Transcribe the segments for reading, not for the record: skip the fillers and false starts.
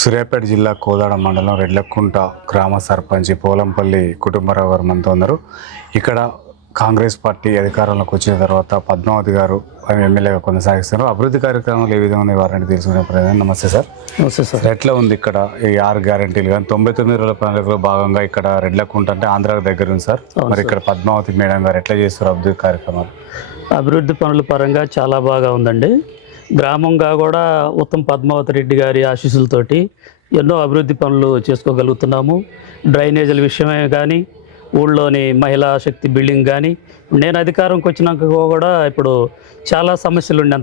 సూర్యాపేట జిల్లా కోదాడ మండలం రెడ్లకుంట గ్రామ సర్పంచ్ పోలంపల్లి కుటుంబరావు గారు మనతో ఉన్నారు. ఇక్కడ కాంగ్రెస్ పార్టీ అధికారంలోకి వచ్చిన తర్వాత పద్మావతి గారు ఎమ్మెల్యేగా కొనసాగిస్తున్నారు. అభివృద్ధి కార్యక్రమాలు ఏ విధంగా వారిని తెలుసుకునే ప్రయత్నం. నమస్తే సార్. నమస్తే సార్. ఎట్లా ఉంది ఇక్కడ ఈ 6 గ్యారెంటీలు కానీ 99 రోజుల ప్రణాళికలో భాగంగా ఇక్కడ రెడ్లకుంట అంటే ఆంధ్రాకు దగ్గర ఉంది సార్. మరి ఇక్కడ పద్మావతి మేడం గారు ఎట్లా చేస్తారు అభివృద్ధి కార్యక్రమాలు? అభివృద్ధి పనుల పరంగా చాలా బాగా ఉందండి. గ్రామంగా కూడా ఉత్తమ్ పద్మావతి రెడ్డి గారి ఆశీస్సులతోటి ఎన్నో అభివృద్ధి పనులు చేసుకోగలుగుతున్నాము. డ్రైనేజీల విషయమే కానీ, ఊళ్ళోని మహిళా శక్తి బిల్డింగ్ కానీ, నేను అధికారంకి వచ్చినాక కూడా ఇప్పుడు చాలా సమస్యలు ఉండే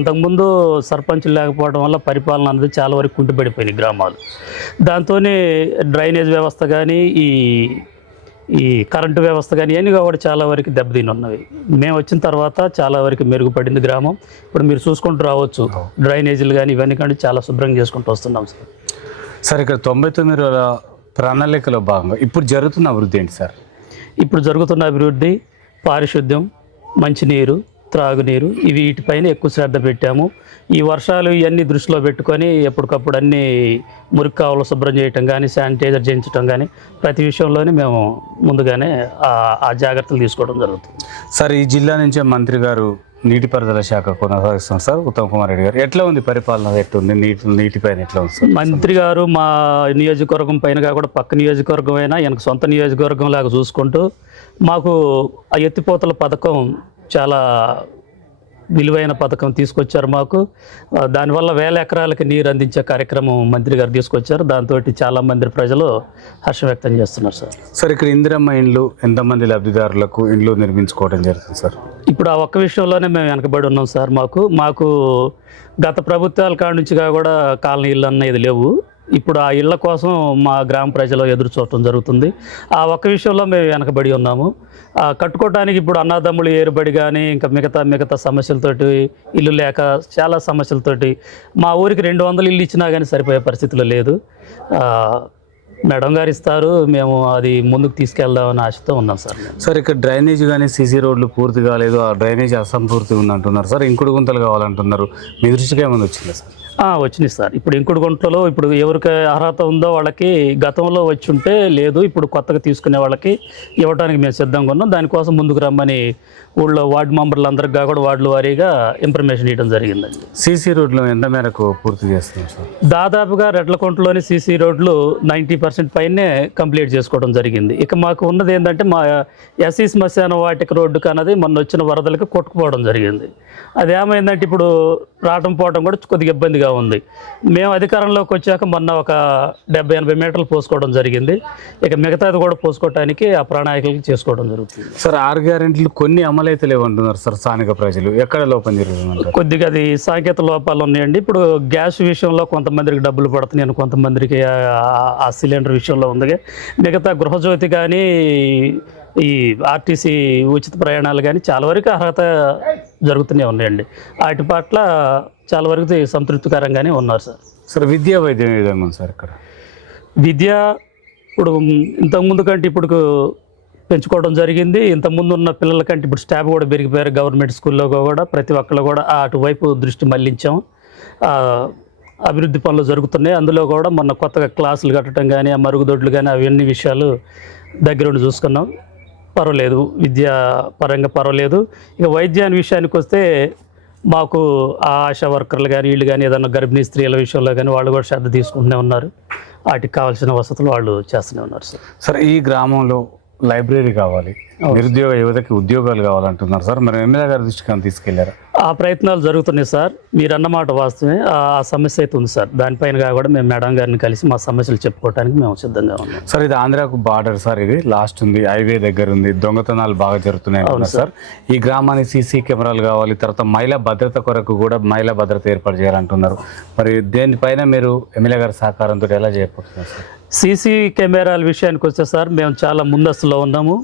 అంతకుముందు సర్పంచులు లేకపోవడం వల్ల పరిపాలన అనేది చాలా వరకు కుంటుపడిపోయినాయి గ్రామాలు. దాంతో డ్రైనేజ్ వ్యవస్థ కానీ, ఈ కరెంటు వ్యవస్థ కానీ ఇవన్నీ కూడా చాలా వరకు దెబ్బతిని ఉన్నవి. మేము వచ్చిన తర్వాత చాలా వరకు మెరుగుపడింది గ్రామం. ఇప్పుడు మీరు చూసుకుంటూ రావచ్చు, డ్రైనేజీలు కానీ ఇవన్నీ కానీ చాలా శుభ్రంగా చేసుకుంటూ వస్తున్నాం సార్. సార్ ఇక్కడ 99 రోజుల ప్రణాళికలో భాగంగా ఇప్పుడు జరుగుతున్న అభివృద్ధి ఏంటి సార్? ఇప్పుడు జరుగుతున్న అభివృద్ధి పారిశుద్ధ్యం, మంచినీరు, త్రాగునీరు వీటిపైన ఎక్కువ శ్రద్ధ పెట్టాము. ఈ వర్షాలు ఇవన్నీ దృష్టిలో పెట్టుకొని ఎప్పటికప్పుడు అన్ని మురికి కాలువలు శుభ్రం చేయటం కానీ, శానిటైజర్ చేయించడం కానీ ప్రతి విషయంలోనే మేము ముందుగానే ఆ జాగ్రత్తలు తీసుకోవడం జరుగుతుంది. సార్ ఈ జిల్లా నుంచే మంత్రి గారు నీటిపారుదల శాఖ కొనసాగిస్తున్నారు సార్ ఉత్తమ్ కుమార్ రెడ్డి గారు. ఎట్లా ఉంది పరిపాలన? ఎట్లుంది నీటిపైన ఎట్లా ఉంది సార్? మంత్రి గారు మా నియోజకవర్గం పైన కాకుండా పక్క నియోజకవర్గం అయినా వెనక సొంత నియోజకవర్గం లాగా చూసుకుంటూ మాకు ఆ ఎత్తిపోతల పథకం చాలా విలువైన పథకం తీసుకొచ్చారు మాకు. దానివల్ల 1000 ఎకరాలకి నీరు అందించే కార్యక్రమం మంత్రి గారు తీసుకొచ్చారు. దాంతో చాలామంది ప్రజలు హర్షం వ్యక్తం చేస్తున్నారు సార్. సార్ ఇక్కడ ఇందిరమ్మ ఇండ్లు ఎంతమంది లబ్ధిదారులకు ఇండ్లు నిర్మించుకోవడం జరుగుతుంది సార్? ఇప్పుడు ఆ ఒక్క విషయంలోనే మేము వెనకబడి ఉన్నాం సార్. మాకు గత ప్రభుత్వాల కాడ నుంచి కూడా కాలనీ ఇళ్ళు అన్నది లేవు. ఇప్పుడు ఆ ఇళ్ల కోసం మా గ్రామ ప్రజలు ఎదురు చూడటం జరుగుతుంది. ఆ ఒక్క విషయంలో మేము వెనకబడి ఉన్నాము. కట్టుకోవడానికి ఇప్పుడు అన్నదమ్ములు ఏరుబడి కానీ ఇంకా మిగతా సమస్యలతోటి, ఇల్లు లేక చాలా సమస్యలతోటి మా ఊరికి 200 ఇల్లు ఇచ్చినా కానీ సరిపోయే పరిస్థితులు లేదు. మేడం గారు ఇస్తారు, మేము అది ముందుకు తీసుకెళ్దామని ఆశతో ఉన్నాం సార్. సార్ ఇక్కడ డ్రైనేజ్ కానీ సీసీ రోడ్లు పూర్తి కాలేదు, ఆ డ్రైనేజ్ అసంపూర్తి ఉందంటున్నారు సార్. ఇంకుడు గుంతలు కావాలంటున్నారు. మీ దృష్టికి ఏమైనా వచ్చిందా సార్? వచ్చినాయి సార్. ఇప్పుడు ఇంకుడు గుంటలో ఇప్పుడు ఎవరికి అర్హత ఉందో వాళ్ళకి గతంలో వచ్చి ఉంటే లేదు, ఇప్పుడు కొత్తగా తీసుకునే వాళ్ళకి ఇవ్వడానికి మేము సిద్ధంగా ఉన్నాం. దానికోసం ముందుకు రమ్మని ఊళ్ళో వార్డు మెంబర్లు అందరికీ కూడా వార్డుల వారీగా ఇన్ఫర్మేషన్ ఇవ్వడం జరిగిందండి. సీసీ రోడ్లు ఎంత మేరకు పూర్తి చేస్తున్నాం సార్? దాదాపుగా రెడ్లకుంటలోని సీసీ రోడ్లు 90% పైనే కంప్లీట్ చేసుకోవడం జరిగింది. ఇక మాకు ఉన్నది ఏంటంటే మా ఎస్సీ శ్మశాన వాటిక రోడ్డుకు అన్నది మొన్న వచ్చిన వరదలకి కొట్టుకుపోవడం జరిగింది. అదేమైందంటే ఇప్పుడు రావటం పోవడం కూడా కొద్దిగా ఇబ్బందిగా ఉంది. మేము అధికారంలోకి వచ్చాక మొన్న ఒక 70-80 మీటర్లు పోసుకోవడం జరిగింది. ఇక మిగతాది కూడా పోసుకోవడానికి ఆ ప్రణాళికలు చేసుకోవడం జరుగుతుంది సార్. 6 గ్యారెంటీలు కొన్ని అమలైతే లేవంటున్నారు సార్ స్థానిక ప్రజలు. ఎక్కడ లోపం జరుగుతుంది? కొద్దిగా అది సాంకేతిక లోపాలు ఉన్నాయండి. ఇప్పుడు గ్యాస్ విషయంలో కొంతమందికి డబ్బులు పడుతున్నాయి, కొంతమందికి ఆ సిలిండర్ విషయంలో ఉంది. మిగతా గృహజ్యోతి కానీ, ఈ ఆర్టీసీ ఉచిత ప్రయాణాలు కానీ చాలా వరకు అర్హత జరుగుతూనే ఉన్నాయండి. వాటి పట్ల చాలా వరకు సంతృప్తికరంగానే ఉన్నారు సార్. సార్ విద్యా వైద్యం ఏ విధంగా ఉంది సార్ ఇక్కడ? విద్య ఇప్పుడు ఇంతకుముందు కంటే ఇప్పుడు పెంచుకోవడం జరిగింది. ఇంతకుముందు ఉన్న పిల్లల కంటే ఇప్పుడు స్టాఫ్ కూడా పెరిగిపోయారు. గవర్నమెంట్ స్కూల్లో కూడా ప్రతి ఒక్కళ్ళు కూడా అటువైపు దృష్టి మళ్లించాం. అభివృద్ధి పనులు జరుగుతున్నాయి. అందులో కూడా మొన్న కొత్తగా క్లాసులు కట్టడం కానీ, ఆ మరుగుదొడ్లు కానీ అవన్నీ విషయాలు దగ్గరుండి చూసుకున్నాం. పర్వాలేదు, విద్యా పరంగా పర్వాలేదు. ఇక వైద్యాన్ని విషయానికి వస్తే మాకు ఆశా వర్కర్లు కానీ వీళ్ళు కానీ ఏదన్నా గర్భిణీ స్త్రీల విషయంలో కానీ వాళ్ళు కూడా శ్రద్ధ తీసుకుంటూనే ఉన్నారు. వాటికి కావాల్సిన వసతులు వాళ్ళు చేస్తూనే ఉన్నారు సార్. సార్ ఈ గ్రామంలో లైబ్రరీ కావాలి, నిరుద్యోగ యువతకి ఉద్యోగాలు కావాలంటున్నారు సార్. మరి ఎమ్మెల్యే గారి దృష్టికి తీసుకెళ్లారా? ఆ ప్రయత్నాలు జరుగుతున్నాయి సార్. మీరు అన్నమాట వాస్తవమే. ఆ సమస్య అయితే ఉంది సార్. దానిపైన కూడా మేము మేడం గారిని కలిసి మా సమస్యలు చెప్పుకోవడానికి మేము సిద్ధంగా ఉన్నాం సార్. ఇది ఆంధ్రాకు బార్డర్ సార్, ఇది లాస్ట్ ఉంది, హైవే దగ్గర ఉంది, దొంగతనాలు బాగా జరుగుతున్నాయి సార్. ఈ గ్రామానికి సీసీ కెమెరాలు కావాలి, తర్వాత మహిళా భద్రత కొరకు కూడా మహిళా భద్రత ఏర్పాటు చేయాలంటున్నారు. మరి దేనిపైన మీరు ఎమ్మెల్యే గారి సహకారంతో ఎలా చేయకపోతున్నారు సార్? సీసీ కెమెరాల విషయానికి వస్తే సార్ మేము చాలా ముందస్తులో ఉన్నాము.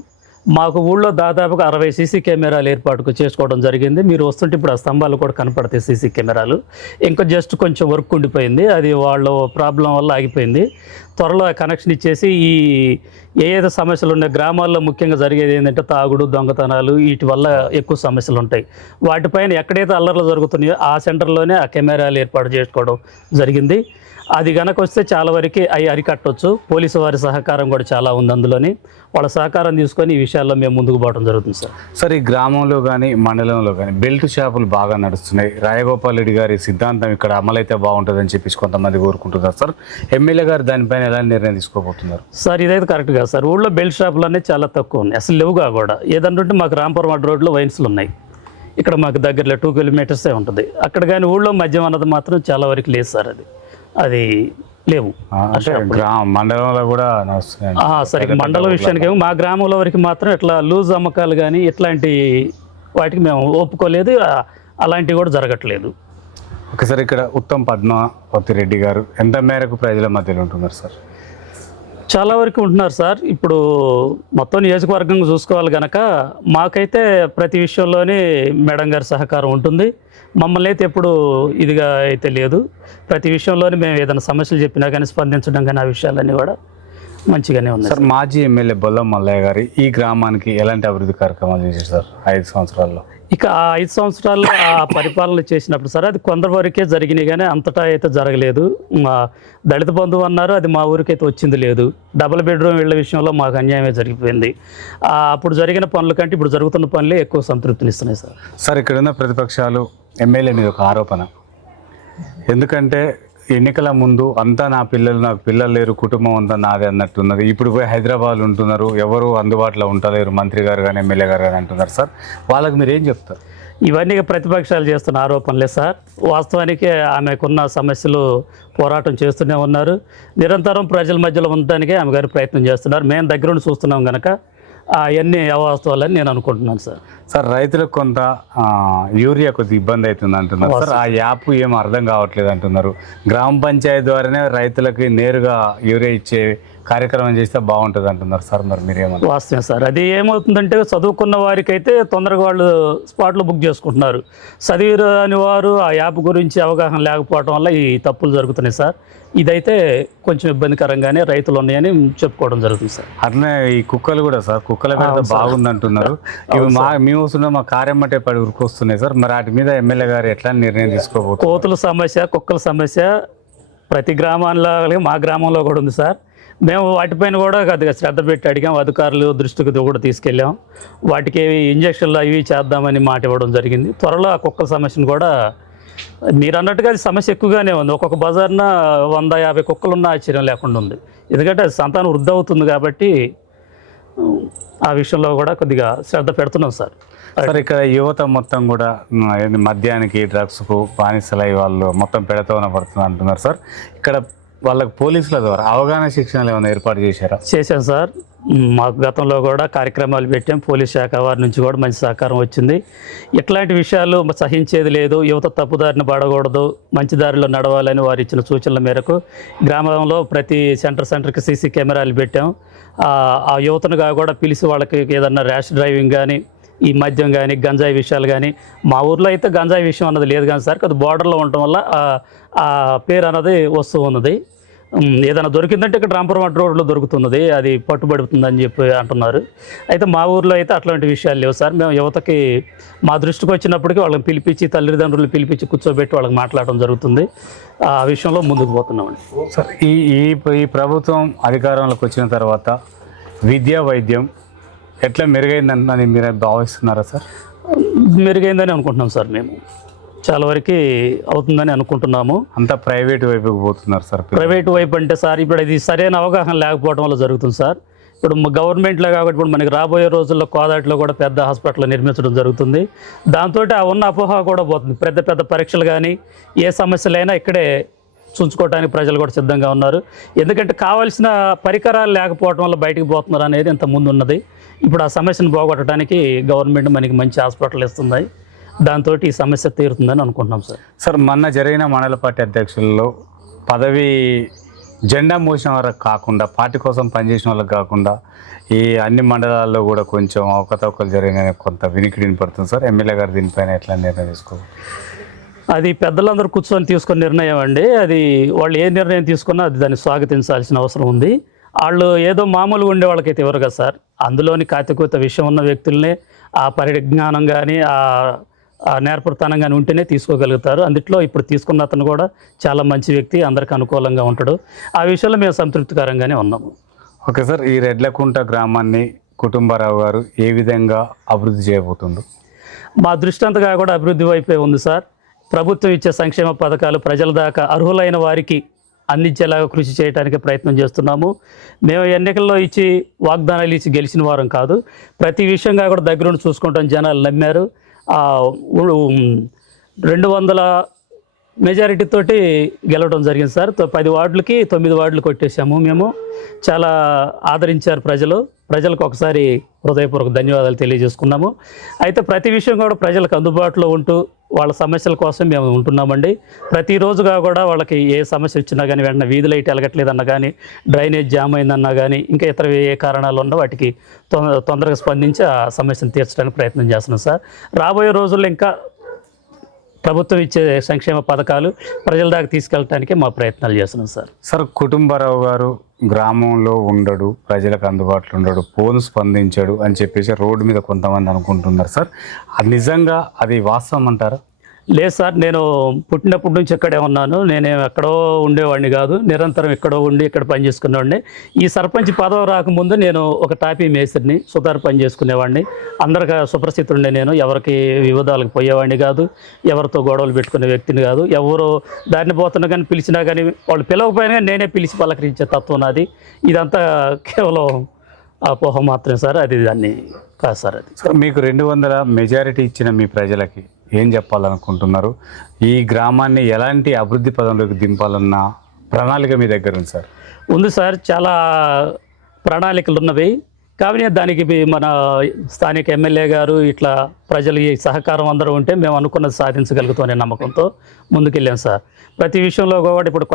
మాకు ఊళ్ళో దాదాపుగా 60 సీసీ కెమెరాలు ఏర్పాటు చేసుకోవడం జరిగింది. మీరు వస్తుంటే ఇప్పుడు ఆ స్తంభాలు కూడా కనపడతాయి సీసీ కెమెరాలు. ఇంకా జస్ట్ కొంచెం వర్క్ ఉండిపోయింది, అది వాళ్ళ ప్రాబ్లం వల్ల ఆగిపోయింది. త్వరలో కనెక్షన్ ఇచ్చేసి ఈ ఏదైతే సమస్యలు ఉన్నాయి గ్రామాల్లో ముఖ్యంగా జరిగేది ఏంటంటే తాగుడు, దొంగతనాలు, వీటి వల్ల ఎక్కువ సమస్యలు ఉంటాయి. వాటిపైన ఎక్కడైతే అల్లర్లు జరుగుతున్నాయో ఆ సెంటర్లోనే ఆ కెమెరాలు ఏర్పాటు చేసుకోవడం జరిగింది. అది కనుక వస్తే చాలా వరకు అవి అరికట్టవచ్చు. పోలీసు వారి సహకారం కూడా చాలా ఉంది అందులోని. వాళ్ళ సహకారం తీసుకొని ఈ విషయాల్లో మేము ముందుకు పోవడం జరుగుతుంది సార్. సార్, ఈ గ్రామంలో కానీ మండలంలో కానీ బెల్ట్ షాపులు బాగా నడుస్తున్నాయి. రాయగోపాల్ రెడ్డి గారి సిద్ధాంతం ఇక్కడ అమలైతే బాగుంటుందని చెప్పేసి కొంతమంది కోరుకుంటున్నారు సార్. ఎమ్మెల్యే గారు దానిపైన ఎలా నిర్ణయం తీసుకోబోతున్నారు? సార్ ఇదైతే కరెక్ట్ కాదు సార్. ఊళ్ళో బెల్ట్ షాపులు అనేవి చాలా తక్కువ ఉన్నాయి, అసలు లేవుగా కూడా. ఏదంటే మాకు రాంపురం అడ్డ రోడ్లో వైన్స్లు ఉన్నాయి. ఇక్కడ మాకు దగ్గరలో 2 కిలోమీటర్సే ఉంటుంది. అక్కడ కానీ ఊళ్ళో మద్యం అన్నది మాత్రం చాలా వరకు లేదు సార్. అది లేవు. అంటే మండలంలో కూడా నడుస్తున్నాయి. సరే, మండలం విషయానికి ఏమో మా గ్రామంలో వరకు మాత్రం ఇట్లా లూజ్ అమ్మకాలు కానీ ఇట్లాంటి వాటికి మేము ఒప్పుకోలేదు. అలాంటివి కూడా జరగట్లేదు. ఒకసారి ఇక్కడ ఉత్తమ్ పద్మావతి రెడ్డి గారు ఎంత మేరకు ప్రజల మధ్యలో ఉంటున్నారు సార్? చాలా వరకు ఉంటున్నారు సార్. ఇప్పుడు మొత్తం నియోజకవర్గంగా చూసుకోవాలి కనుక మాకైతే ప్రతి విషయంలోనే మేడం గారి సహకారం ఉంటుంది. మమ్మల్ని అయితే ఎప్పుడు ఇదిగా అయితే లేదు. ప్రతి విషయంలోనే మేము ఏదైనా సమస్యలు చెప్పినా కానీ స్పందించడం కానీ ఆ విషయాలన్నీ కూడా మంచిగానే ఉన్నాయి సార్. మాజీ ఎమ్మెల్యే బొల్లం మల్లయ్య గారి ఈ గ్రామానికి ఎలాంటి అభివృద్ధి కార్యక్రమాలు చేశారు సార్ 5 సంవత్సరాల్లో? ఇక ఆ 5 సంవత్సరాల్లో ఆ పరిపాలన చేసినప్పుడు సార్ అది కొందరి వరకే జరిగినాయి కానీ అంతటా అయితే జరగలేదు. మా దళిత బంధువు అన్నారు, అది మా ఊరికైతే వచ్చింది లేదు. డబుల్ బెడ్రూమ్ ఇళ్ల విషయంలో మాకు అన్యాయమే జరిగిపోయింది. అప్పుడు జరిగిన పనుల కంటే ఇప్పుడు జరుగుతున్న పనులే ఎక్కువ సంతృప్తినిస్తున్నాయి సార్. సార్, ఇక్కడ ఉన్న ప్రతిపక్షాలు ఎమ్మెల్యే మీద ఒక ఆరోపణ. ఎందుకంటే ఎన్నికల ముందు అంతా నాకు పిల్లలు లేరు, కుటుంబం అంతా నాదే అన్నట్టున్నది. ఇప్పుడు పోయి హైదరాబాద్ ఉంటున్నారు, ఎవరు అందుబాటులో ఉండలేరు, మంత్రి గారు కానీ ఎమ్మెల్యే గారు కానీ అంటున్నారు సార్. వాళ్ళకి మీరు ఏం చెప్తారు? ఇవన్నీ ప్రతిపక్షాలు చేస్తున్న ఆరోపణలే సార్. వాస్తవానికి ఆమెకున్న సమస్యలు పోరాటం చేస్తూనే ఉన్నారు. నిరంతరం ప్రజల మధ్యలో ఉండడానికే ఆమె గారు ప్రయత్నం చేస్తున్నారు. మేము దగ్గర ఉండి చూస్తున్నాం కనుక అవన్నీ అవాస్తవాలని నేను అనుకుంటున్నాను సార్. సార్, రైతులకు కొంత యూరియా కొద్ది ఇబ్బంది అవుతుంది అంటున్నారు సార్. ఆ యాప్ ఏం అర్థం కావట్లేదు అంటున్నారు. గ్రామ పంచాయతీ ద్వారానే రైతులకి నేరుగా యూరియా ఇచ్చే కార్యక్రమం చేస్తే బాగుంటుంది అంటున్నారు సార్. మరి మీరేమన్నా? వాస్తవం సార్. అది ఏమవుతుందంటే చదువుకున్న వారికి అయితే తొందరగా వాళ్ళు స్పాట్లో బుక్ చేసుకుంటున్నారు. చదివిరాని వారు ఆ యాప్ గురించి అవగాహన లేకపోవడం వల్ల ఈ తప్పులు జరుగుతున్నాయి సార్. ఇదైతే కొంచెం ఇబ్బందికరంగానే రైతులు ఉన్నాయని చెప్పుకోవడం జరుగుతుంది సార్. అట్లనే ఈ కుక్కలు కూడా సార్, కుక్కల మీద బాగుంది అంటున్నారు. ఇవి మేము వస్తున్నా మా కార్యమ్మటే పడి ఉరికొస్తున్నాయి సార్. మరి వాటి మీద ఎమ్మెల్యే గారు ఎట్లా నిర్ణయం తీసుకోబోతున్నారు? కోతుల సమస్య, కుక్కల సమస్య ప్రతి గ్రామాల్లో మా గ్రామంలో కూడా ఉంది సార్. మేము వాటిపైన కూడా కొద్దిగా శ్రద్ధ పెట్టి అడిగాం, అధికారులు దృష్టికి కూడా తీసుకెళ్ళాం. వాటికి ఇంజక్షన్లు అవి చేద్దామని మాట ఇవ్వడం జరిగింది. త్వరలో ఆ కుక్కల సమస్యను కూడా మీరు అన్నట్టుగా అది సమస్య ఎక్కువగానే ఉంది. ఒక్కొక్క బజార్న 150 కుక్కలున్న ఆశ్చర్యం లేకుండా ఉంది. ఎందుకంటే అది సంతానం వృద్ధి అవుతుంది కాబట్టి ఆ విషయంలో కూడా కొద్దిగా శ్రద్ధ పెడుతున్నాం సార్. సార్, ఇక్కడ యువత మొత్తం కూడా మద్యానికి, డ్రగ్స్కు బానిసలై వాళ్ళు మొత్తం పెడతోన పడుతుంది అంటున్నారు సార్. ఇక్కడ వాళ్ళకి పోలీసుల ద్వారా అవగాహన శిక్షణలు ఏమైనా ఏర్పాటు చేశారా? చేశాం సార్. మాకు గతంలో కూడా కార్యక్రమాలు పెట్టాం. పోలీస్ శాఖ వారి నుంచి కూడా మంచి సహకారం వచ్చింది. ఇట్లాంటి విషయాలు సహించేది లేదు, యువత తప్పుదారిని పడకూడదు, మంచి దారిలో నడవాలని వారు ఇచ్చిన సూచనల మేరకు గ్రామంలో ప్రతి సెంటర్కి సీసీ కెమెరాలు పెట్టాం. ఆ యువతనుగా కూడా పిలిచి వాళ్ళకి ఏదన్నా ర్యాష్ డ్రైవింగ్ కానీ, ఈ మద్యం కానీ, గంజాయి విషయాలు కానీ, మా ఊర్లో అయితే గంజాయి విషయం అన్నది లేదు కానీ సార్, కొద్ది బార్డర్లో ఉండటం వల్ల ఆ పేరు అన్నది వస్తూ ఉన్నది. ఏదైనా దొరికిందంటే ఇక్కడ రాంపురం అడ్డ రోడ్లో దొరుకుతున్నది, అది పట్టుబడుతుందని చెప్పి అంటున్నారు. అయితే మా ఊర్లో అయితే అట్లాంటి విషయాలు లేవు సార్. మేము యువతకి మా దృష్టికి వచ్చినప్పటికీ వాళ్ళని పిలిపించి, తల్లిదండ్రులు పిలిపించి కూర్చోబెట్టి వాళ్ళకి మాట్లాడడం జరుగుతుంది. ఆ విషయంలో ముందుకు పోతున్నామండి సార్. ఈ ప్రభుత్వం అధికారంలోకి వచ్చిన తర్వాత విద్యా, వైద్యం ఎట్లా మెరుగైందని మీరు భావిస్తున్నారా సార్? మెరుగైందని అనుకుంటున్నాం సార్. మేము చాలా వరకు అవుతుందని అనుకుంటున్నాము. అంతా ప్రైవేట్ వైపుకి పోతున్నారు సార్. ప్రైవేట్ వైపు అంటే సార్ ఇప్పుడు అది సరైన అవగాహన లేకపోవడం వల్ల జరుగుతుంది సార్. ఇప్పుడు గవర్నమెంట్లో కాబట్టి ఇప్పుడు మనకి రాబోయే రోజుల్లో కోదాటిలో కూడా పెద్ద హాస్పిటల్ నిర్మించడం జరుగుతుంది. దాంతో ఆ ఉన్న అపోహ కూడా పోతుంది. పెద్ద పెద్ద పరీక్షలు కానీ ఏ సమస్యలైనా ఇక్కడే చూసుకోవడానికి ప్రజలు కూడా సిద్ధంగా ఉన్నారు. ఎందుకంటే కావాల్సిన పరికరాలు లేకపోవడం వల్ల బయటకు పోతున్నారు అనేది ఇంత ముందు ఉన్నది. ఇప్పుడు ఆ సమస్యను పోగొట్టడానికి గవర్నమెంట్ మనకి మంచి హాస్పిటల్ ఇస్తుంది. దాంతో ఈ సమస్య తీరుతుందని అనుకుంటున్నాం సార్. సార్, మొన్న జరిగిన మండల పార్టీ అధ్యక్షుల్లో పదవి జెండా మోసిన వరకు కాకుండా, పార్టీ కోసం పనిచేసిన వాళ్ళకి కాకుండా ఈ అన్ని మండలాల్లో కూడా కొంచెం అవకతవకలు జరిగిన కొంత వినికిడిని పడుతుంది సార్. ఎమ్మెల్యే గారు దీనిపైన ఎట్లా నిర్ణయం తీసుకోవాలి? అది పెద్దలందరూ కూర్చొని తీసుకున్న నిర్ణయం అండి. అది వాళ్ళు ఏ నిర్ణయం తీసుకున్నా అది దాన్ని స్వాగతించాల్సిన అవసరం ఉంది. వాళ్ళు ఏదో మామూలుగా ఉండే వాళ్ళకైతే ఎవరు కదా సార్, అందులోని కాతికూత విషయం ఉన్న వ్యక్తులనే ఆ పరిజ్ఞానం కానీ ఆ నేర్పరితనం కానీ ఉంటేనే తీసుకోగలుగుతారు. అందుట్లో ఇప్పుడు తీసుకున్న అతను కూడా చాలా మంచి వ్యక్తి, అందరికి అనుకూలంగా ఉంటాడు. ఆ విషయంలో మేము సంతృప్తికరంగానే ఉన్నాము. ఓకే సార్, ఈ రెడ్లకుంట గ్రామాన్ని కుటుంబరావు గారు ఏ విధంగా అభివృద్ధి చేయబోతుండ్రు? మా దృష్టి అంతగా కూడా అభివృద్ధి వైపే ఉంది సార్. ప్రభుత్వం ఇచ్చే సంక్షేమ పథకాలు ప్రజల దాకా అర్హులైన వారికి అందించేలాగా కృషి చేయడానికి ప్రయత్నం చేస్తున్నాము. మేము ఎన్నికల్లో ఇచ్చి వాగ్దానాలు ఇచ్చి గెలిచిన వారం కాదు. ప్రతి విషయంగా కూడా దగ్గరుండి చూసుకుంటాం. జనాలు నమ్మారు. 200 మెజారిటీ తోటి గెలవడం జరిగింది సార్. 10 వార్డులకి 9 వార్డులు కొట్టేశాము మేము. చాలా ఆదరించారు ప్రజలు. ప్రజలకు ఒకసారి హృదయపూర్వక ధన్యవాదాలు తెలియజేసుకున్నాము. అయితే ప్రతి విషయం కూడా ప్రజలకు అందుబాటులో ఉంటూ వాళ్ళ సమస్యల కోసం మేము ఉంటున్నామండి. ప్రతిరోజుగా కూడా వాళ్ళకి ఏ సమస్య వచ్చినా కానీ వెంటనే వీధి లైట్ వెలగట్లేదన్నా కానీ, డ్రైనేజ్ జామ్ అయిందన్నా కానీ, ఇంకా ఇతర ఏ కారణాలు ఉన్నా వాటికి తొందరగా స్పందించి ఆ సమస్యను తీర్చడానికి ప్రయత్నం చేస్తున్నాం సార్. రాబోయే రోజుల్లో ఇంకా ప్రభుత్వం ఇచ్చే సంక్షేమ పథకాలు ప్రజల దాకా తీసుకెళ్ళటానికే మా ప్రయత్నాలు చేస్తున్నాం సార్. సార్, కుటుంబరావు గారు గ్రామంలో ఉండడు, ప్రజలకు అందుబాటులో ఉండడు, ఫోన్ స్పందించాడు అని చెప్పేసి రోడ్డు మీద కొంతమంది అనుకుంటున్నారు సార్. అది నిజంగా అది వాస్తవం అంటారా? లేదు సార్, నేను పుట్టినప్పటి నుంచి ఇక్కడే ఉన్నాను. నేనేం ఎక్కడో ఉండేవాడిని కాదు. నిరంతరం ఎక్కడో ఉండి ఇక్కడ పని చేసుకునేవాడిని. ఈ సర్పంచ్ పదవి రాకముందు నేను ఒక టాపీ మేస్త్రిని, సుతారు పని చేసుకునేవాడిని. అందరికీ సుప్రసిద్ధుండే నేను. ఎవరికి వివాదాలకు పోయేవాడిని కాదు, ఎవరితో గొడవలు పెట్టుకునే వ్యక్తిని కాదు. ఎవరు దారిని పోతున్నా కానీ పిలిచినా కానీ వాళ్ళు పిలవకపోయినా కానీ నేనే పిలిచి పలకరించే తత్వం నాది. ఇదంతా కేవలం అపోహ మాత్రమే సార్, అది దాన్ని కాదు సార్. అది సార్, మీకు 200 మెజారిటీ ఇచ్చిన మీ ప్రజలకి ఏం చెప్పాలనుకుంటున్నారు? ఈ గ్రామాన్ని ఎలాంటి అభివృద్ధి పదంలోకి దింపాలన్న ప్రణాళిక మీ దగ్గర ఉంది సార్? ఉంది సార్, చాలా ప్రణాళికలు ఉన్నవి. కానీ దానికి మన స్థానిక ఎమ్మెల్యే గారు ఇట్లా ప్రజలు ఈ సహకారం అందరూ ఉంటే మేము అనుకున్నది సాధించగలుగుతామనే నమ్మకంతో ముందుకెళ్ళాం సార్. ప్రతి విషయంలో కూడా ఇప్పుడు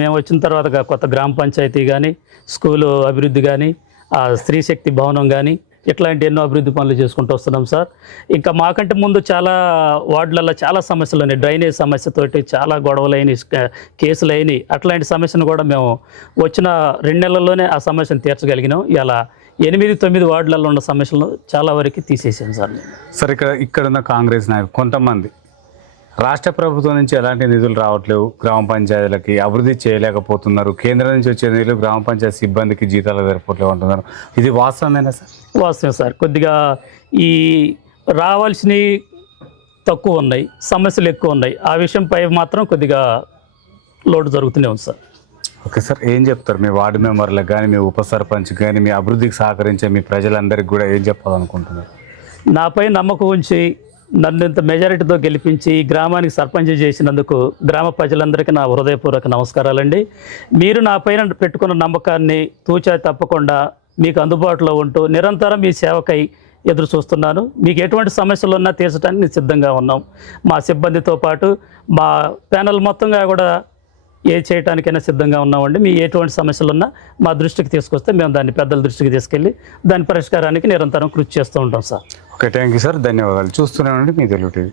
మేము వచ్చిన తర్వాత కొత్త గ్రామ పంచాయతీ కానీ, స్కూలు అభివృద్ధి కానీ, స్త్రీ శక్తి భవనం కానీ, ఇట్లాంటి ఎన్నో అభివృద్ధి పనులు చేసుకుంటూ వస్తున్నాం సార్. ఇంకా మాకంటే ముందు చాలా వార్డులలో చాలా సమస్యలు ఉన్నాయి. డ్రైనేజ్ సమస్యతోటి చాలా గొడవలైన, కేసులు అయినాయి. అట్లాంటి సమస్యను కూడా మేము వచ్చిన 2 నెలల్లోనే ఆ సమస్యను తీర్చగలిగినాం. ఇలా 8-9 వార్డులలో ఉన్న సమస్యలను చాలా వరకు తీసేసాం సార్. సార్, ఇక్కడున్న కాంగ్రెస్ నాయకులు కొంతమంది రాష్ట్ర ప్రభుత్వం నుంచి ఎలాంటి నిధులు రావట్లేవు, గ్రామ పంచాయతీలకి అభివృద్ధి చేయలేకపోతున్నారు, కేంద్రం నుంచి వచ్చే నిధులు గ్రామ పంచాయతీ సిబ్బందికి జీతాలు సరిపోవట్లేవు అంటున్నారు. ఇది వాస్తవమేనా సార్? వాస్తవం సార్. కొద్దిగా ఈ రావాల్సినవి తక్కువ ఉన్నాయి, సమస్యలు ఎక్కువ ఉన్నాయి. ఆ విషయంపై మాత్రం కొద్దిగా లోటు జరుగుతూనే ఉంది సార్. ఓకే సార్, ఏం చెప్తారు మీ వార్డు మెంబర్లకు కానీ, మీ ఉప సర్పంచ్ కానీ, మీ అభివృద్ధికి సహకరించే మీ ప్రజలందరికీ కూడా ఏం చెప్పాలనుకుంటున్నారు? నాపై నమ్మకం ఉంచి నన్ను ఇంత మెజారిటీతో గెలిపించి ఈ గ్రామానికి సర్పంచ్ చేసినందుకు గ్రామ ప్రజలందరికీ నా హృదయపూర్వక నమస్కారాలండి. మీరు నా పైన పెట్టుకున్న నమ్మకాన్ని తూచా తప్పకుండా మీకు అందుబాటులో ఉంటూ నిరంతరం మీ సేవకై ఎదురు చూస్తున్నాను. మీకు ఎటువంటి సమస్యలు ఉన్నా తీర్చడానికి నేను సిద్ధంగా ఉన్నాం. మా సిబ్బందితో పాటు మా ప్యానల్ మొత్తంగా కూడా చేయటానికైనా సిద్ధంగా ఉన్నామండి. మీ ఎటువంటి సమస్యలు ఉన్నా మా దృష్టికి తీసుకొస్తే మేము దాన్ని పెద్దల దృష్టికి తీసుకెళ్ళి దాని పరిష్కారానికి నిరంతరం కృషి చేస్తూ ఉంటాం sir. Okay, thank you sir, ధన్యవాదాలు. చూస్తూనే ఉండండి మీ తెలుగు టీవీ.